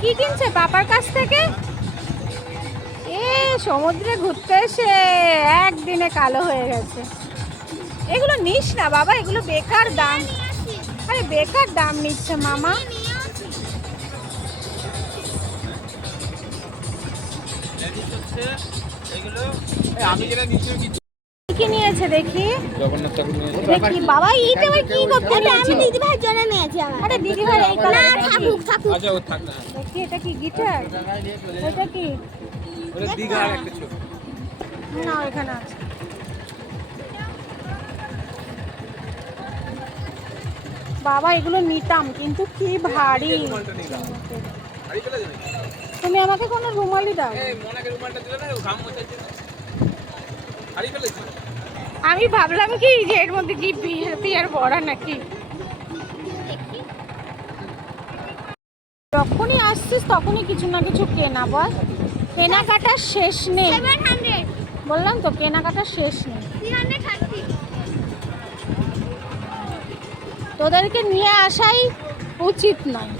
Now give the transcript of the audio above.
কি কিনছে পাপার কাছ থেকে? এ সমুদ্রে ঘুরতে এসে একদিনে কালো হয়ে গেছে। এগুলো নিস না বাবা, এগুলো বেকার দাম। আরে বেকার দাম নিচ্ছে মামা। কি নিয়েছে দেখি? জগন্নাথ ঠাকুর নিয়েছে। দেখি বাবা, এইটা আবার কি করতে নিয়েছিল? দিদি ভাই জন্য নিয়েছি আমার। আরে দিদি ভাই এই কালার থাকুক থাকুক। আচ্ছা ও থাক না। দেখি এটা কি গিটার? এটা কি? ওটা দীঘার একটা ছবি। না এখানে আছে। বাবা এগুলো নিতাম কিন্তু কি ভারী। তুমি আমাকে কোনো রুমালি দাও। আমি ভাবলাম কি যে এর মধ্যে কি বিয়ার ভরা নাকি। যখনই আসছিস তখনই কিছু না কিছু কেনা, বল কেনাকাটার শেষ নেই। বললাম তো কেনাকাটার শেষ নেই। তোদেরকে নিয়ে আসাই উচিত নয়।